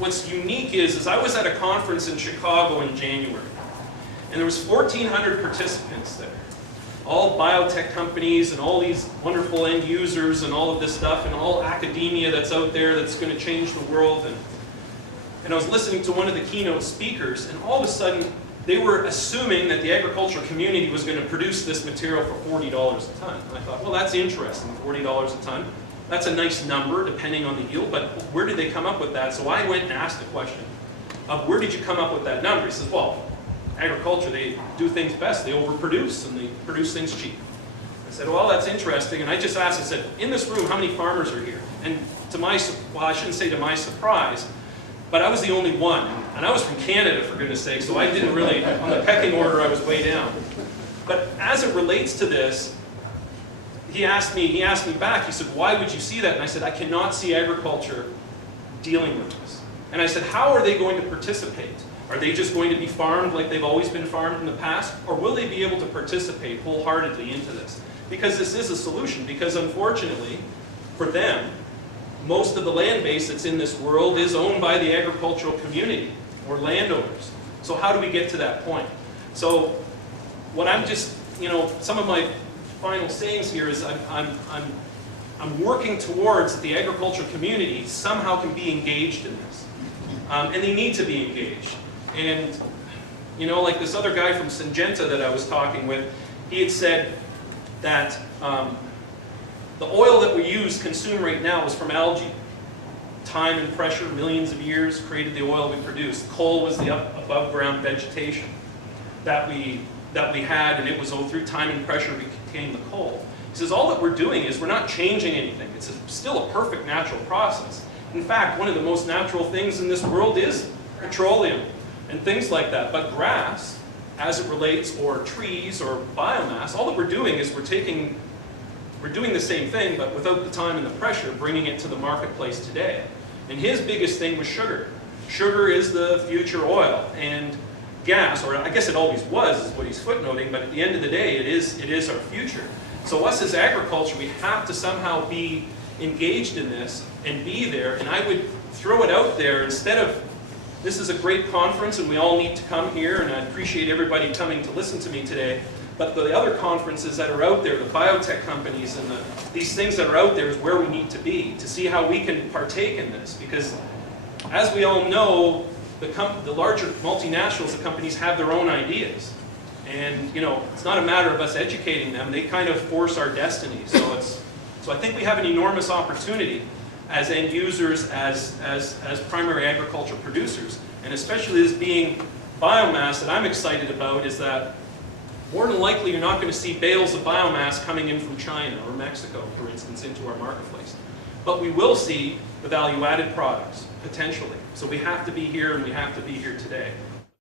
what's unique is I was at a conference in Chicago in January, and there was 1,400 participants there. All biotech companies and all these wonderful end users and all of this stuff and all academia that's out there that's going to change the world. And I was listening to one of the keynote speakers, and all of a sudden they were assuming that the agricultural community was going to produce this material for $40 a ton. And I thought, well, that's interesting, $40 a ton. That's a nice number depending on the yield, but where did they come up with that? So I went and asked the question of where did you come up with that number? He says, well, agriculture, they do things best. They overproduce and they produce things cheap. I said, well, that's interesting. And I just asked, I said, in this room, how many farmers are here? And to my, well, I shouldn't say to my surprise, but I was the only one. And I was from Canada, for goodness sake, so I didn't really, on the pecking order, I was way down. But as it relates to this, he asked me back, he said, why would you see that? And I said, I cannot see agriculture dealing with this. And I said, how are they going to participate? Are they just going to be farmed like they've always been farmed in the past? Or will they be able to participate wholeheartedly into this? Because this is a solution. Because unfortunately, for them, most of the land base that's in this world is owned by the agricultural community or landowners. So how do we get to that point? So what I'm just, some of my final sayings here is I'm working towards that the agricultural community somehow can be engaged in this. And they need to be engaged. And, like this other guy from Syngenta that I was talking with, he had said that the oil that we consume right now is from algae. Time and pressure, millions of years, created the oil we produce. Coal was the above ground vegetation that we had, and it was through time and pressure we became the coal. He says all that we're doing is we're not changing anything. It's still a perfect natural process. In fact, one of the most natural things in this world is petroleum and things like that. But grass, as it relates, or trees, or biomass, all that we're doing is we're doing the same thing, but without the time and the pressure, bringing it to the marketplace today. And his biggest thing was sugar. Sugar is the future oil, and gas, or I guess it always was, is what he's footnoting, but at the end of the day, it is our future. So us as agriculture, we have to somehow be engaged in this and be there, and I would throw it out there instead of, this is a great conference and we all need to come here, and I appreciate everybody coming to listen to me today, but the other conferences that are out there, the biotech companies and these things that are out there is where we need to be to see how we can partake in this, because as we all know, the larger multinationals, the companies have their own ideas. And it's not a matter of us educating them, they kind of force our destiny. So I think we have an enormous opportunity as end users, as primary agricultural producers, and especially this being biomass that I'm excited about, is that more than likely you're not going to see bales of biomass coming in from China or Mexico, for instance, into our marketplace. But we will see the value-added products, potentially. So we have to be here, and we have to be here today.